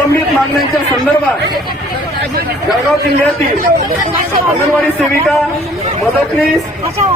प्रलंबित मागण्यांच्या संदर्भात जळगाव जिल्ह्यातील अंगणवाडी सेविका मदतनीस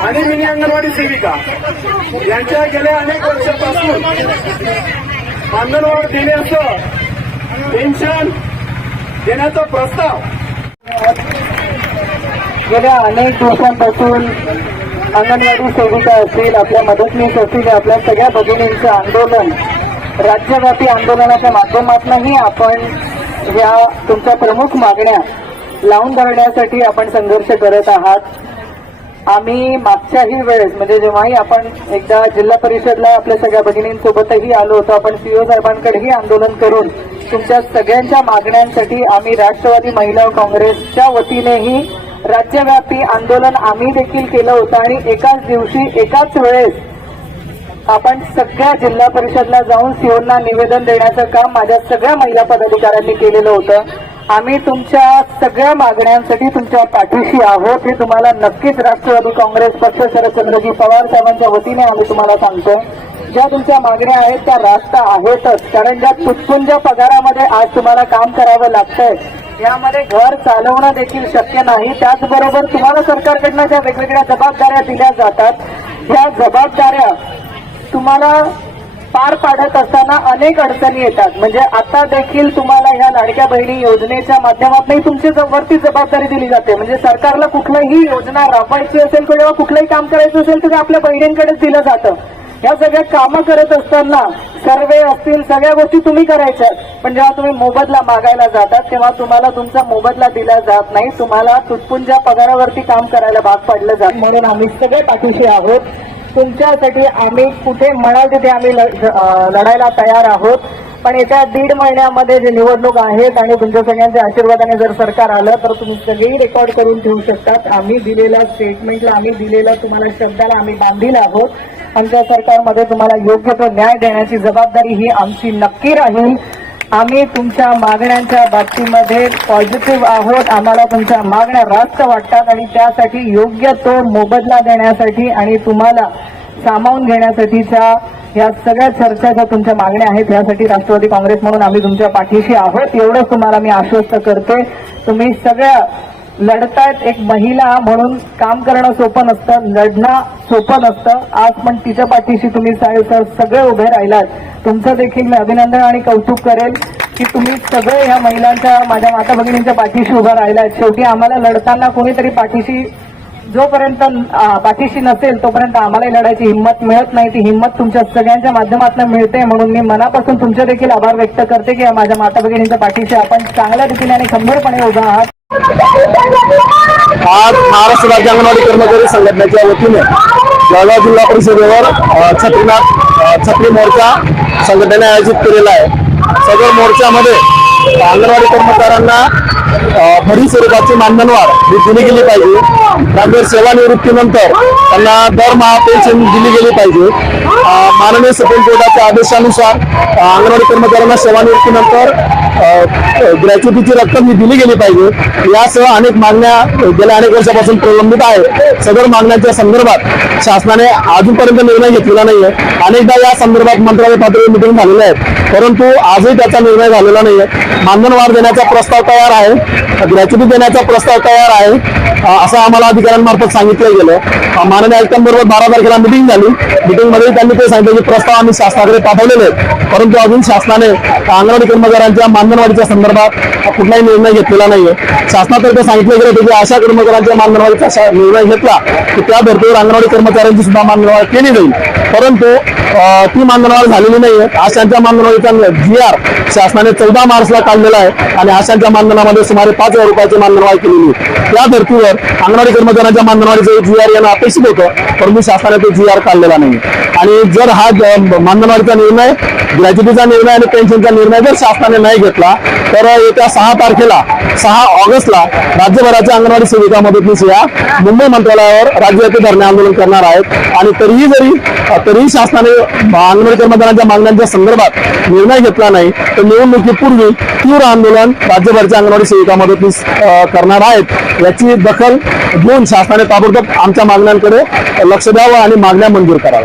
आणि मिनी अंगणवाडी सेविका यांच्या गेल्या अनेक वर्षापासून मानधनवाढ देण्याचं पेन्शन देण्याचा प्रस्ताव गेल्या अनेक दिवसांपासून अंगणवाडी सेविका असतील आपल्या मदतनीस असतील आपल्या सगळ्या भगिनींचं आंदोलन राज्यव्यापी आंदोलनाच्या माध्यमातूनही आपण या तुमच्या प्रमुख मागण्या लावून धरण्यासाठी आपण संघर्ष करत आहात. आम्ही मागच्याही वेळेस म्हणजे जेव्हाही आपण एकदा जिल्हा परिषदला आपल्या सगळ्या भगिनींसोबतही आलो होतो आपण सीओ साहेबांकडेही आंदोलन करून तुमच्या सगळ्यांच्या मागण्यांसाठी आम्ही राष्ट्रवादी महिला काँग्रेसच्या वतीनेही राज्यव्यापी आंदोलन आम्ही देखील केलं होतं आणि एकाच दिवशी एकाच वेळेस आपण सगळ्या जिल्हा परिषदला जाऊन सीओना निवेदन देण्याचं काम माझ्या सगळ्या महिला पदाधिकाऱ्यांनी केलेलं होतं. आम्ही तुमच्या सगळ्या मागण्यांसाठी तुमच्या पाठीशी आहोत हे तुम्हाला नक्कीच राष्ट्रवादी काँग्रेस पक्ष शरदचंद्रजी पवार साहेबांच्या वतीने आम्ही तुम्हाला सांगतो ज्या तुमच्या मागण्या आहेत त्या रास्त आहेतच. कारण ज्या तुटपुंज पगारामध्ये आज तुम्हाला काम करावं लागतंय यामध्ये घर चालवणं देखील शक्य नाही. त्याचबरोबर तुम्हाला सरकारकडनं ज्या वेगवेगळ्या जबाबदाऱ्या दिल्या जातात त्या जबाबदाऱ्या तुम्हाला पार पाडत असताना अनेक अडचणी येतात. म्हणजे आता देखील तुम्हाला ह्या लाडक्या बहिणी योजनेच्या माध्यमातून तुमची वरती जबाबदारी दिली जाते. म्हणजे सरकारला कुठलीही योजना राबवायची असेल किंवा कुठलंही काम करायचं असेल तर ते आपल्या बहिणींकडेच दिलं जातं. ह्या सगळ्या कामं करत असताना सर्वे असतील सगळ्या गोष्टी तुम्ही करायच्या. पण जेव्हा तुम्ही मोबदला मागायला जातात तेव्हा तुम्हाला तुमचा मोबदला दिला जात नाही. तुम्हाला तुटपुंज्या पगारावरती काम करायला भाग पाडलं जात म्हणून आम्ही सगळे पाठीशी आहोत. तुमच्यासाठी आम्ही कुठे म्हणाल तिथे आम्ही लढायला तयार आहोत. पण येत्या दीड महिन्यामध्ये जे निवडणूक आहेत आणि तुमच्या सगळ्यांच्या आशीर्वादाने जर सरकार आलं तर तुम्ही सगळी रेकॉर्ड करून ठेवू शकतात. आम्ही दिलेल्या स्टेटमेंटला आम्ही दिलेल्या तुम्हाला शब्दाला आम्ही बांधील आहोत. आमच्या सरकारमध्ये तुम्हाला योग्य तो न्याय देण्याची जबाबदारी ही आमची नक्की राहील. आम्ही तुमच्या मागण्यांच्या बाबतीमध्ये पॉझिटिव्ह आहोत. आम्हाला तुमच्या मागण्या रास्त वाटतात आणि त्यासाठी योग्य तो मोबदला देण्यासाठी आणि तुम्हाला सामावून घेण्यासाठीच्या या सगळ्या चर्चा ज्या तुमच्या मागण्या आहेत. यासाठी राष्ट्रवादी काँग्रेस म्हणून आम्ही तुमच्या पाठीशी आहोत. एवढंच तुम्हाला मी आश्वस्त करते तुम्ही सगळ्या लढतायत एक महिला म्हणून काम करणं सोपं नसतं लढणं सोपं नसतं. आज पण तिच्या पाठीशी तुम्ही सगळे उभे राहिलात. तुमचं देखील मी अभिनंदन आणि कौतुक करेल की तुम्ही सगळे ह्या महिलांच्या माझ्या माता भगिनींच्या पाठीशी उभं राहिलात. शेवटी आम्हाला लढताना कोणीतरी पाठीशी जोपर्यंत पाठीशी नसेल तोपर्यंत आम्हालाही लढायची हिंमत मिळत नाही. ती हिंमत तुमच्या सगळ्यांच्या माध्यमातून मिळते. म्हणून मी मनापासून तुमचे देखील आभार व्यक्त करते की माझ्या माता भगिनींच्या पाठीशी आपण चांगल्या रीतीने आणि खंबीरपणे उभा आहात. आज महाराष्ट्र राज्य अंगणवाडी कर्मचारी संघटनेच्या वतीने जळगाव जिल्हा परिषदेवर छत्रीनाथ छत्री मोर्चा संघटनेने आयोजित केलेला आहे. सदर मोर्चामध्ये अंगणवाडी कर्मचाऱ्यांना अ, भरी स्वरूपाची मानधनवाढ ही दिली गेली पाहिजे. त्यानंतर सेवानिवृत्तीनंतर त्यांना दरमहा पेन्शन दिली गेली पाहिजे. माननीय सुप्रीम कोर्टाच्या आदेशानुसार अंगणवाडी कर्मचाऱ्यांना सेवानिवृत्तीनंतर ग्रॅच्युटीची रक्कम ही दिली गेली पाहिजे. यासह अनेक मागण्या गेल्या अनेक वर्षापासून प्रलंबित आहे सदर मागण्यांच्या संदर्भात शासनाने अजूनपर्यंत निर्णय घेतलेला नाहीये. अनेकदा या संदर्भात मंत्रालय पातळीवर मिटिंग झालेल्या आहेत. परंतु आजही त्याचा निर्णय झालेला नाहीये. मानधनवाढ देण्याचा प्रस्ताव तयार आहे. ग्रॅच्युटी देण्याचा प्रस्ताव तयार आहे. असं आम्हाला अधिकाऱ्यांमार्फत सांगितलं गेलं. माननीय आयुक्तांबरोबर बारा तारखेला मिटिंग झाली. मिटिंगमध्ये त्यांनी ते सांगितलं की प्रस्ताव आम्ही शासनाकडे पाठवलेले आहेत. परंतु अजून शासनाने अंगणवाडी कर्मचाऱ्यांच्या मानधनवाढीच्या संदर्भात कुठलाही निर्णय घेतलेला नाहीये. शासनातर्फे सांगितलं गेलं होतं की अशा कर्मचाऱ्यांच्या मानधनवाढीचा निर्णय घेतला की त्या धर्तीवर अंगणवाडी कर्मचाऱ्यांची सुद्धा मानधनवाढ केली जाईल. परंतु ती मानधनवाढ झालेली नाहीये. आशांच्या मानधनवाढीचा जी आर शासनाने चौदा मार्चला काढलेला आहे आणि आशांच्या मानधनामध्ये सुमारे पाच हजार रुपयाची मानधनवाढ केलेली त्या धर्तीवर अंगणवाडी कर्मचाऱ्यांच्या मानधनवाढीचं जी आर यांना अपेक्षित होतं परंतु शासनाने तो जी आर काढलेला नाही. आणि जर हा ज- मानधनवाढीचा निर्णय ग्रॅज्युटीचा निर्णय आणि पेन्शनचा निर्णय जर शासनाने नाही घेतला तर येत्या सहा तारखेला सहा ऑगस्टला राज्यभराच्या अंगणवाडी सेविका मदतनीस या मुंबई मंत्रालयावर राज्यव्यापी धरणे आंदोलन करणार आहेत. आणि तरीही जरी तरीही शासनाने अंगणवाडी कर्मचाऱ्यांच्या मागण्यांच्या संदर्भात निर्णय घेतला नाही तर निवडणुकीपूर्वी तीव्र आंदोलन राज्यभरच्या अंगणवाडी सेविका अ, करणार आहेत याची दखल घेऊन शासनाने ताबडतोब आमच्या मागण्यांकडे लक्ष द्यावं आणि मागण्या मंजूर कराव्या.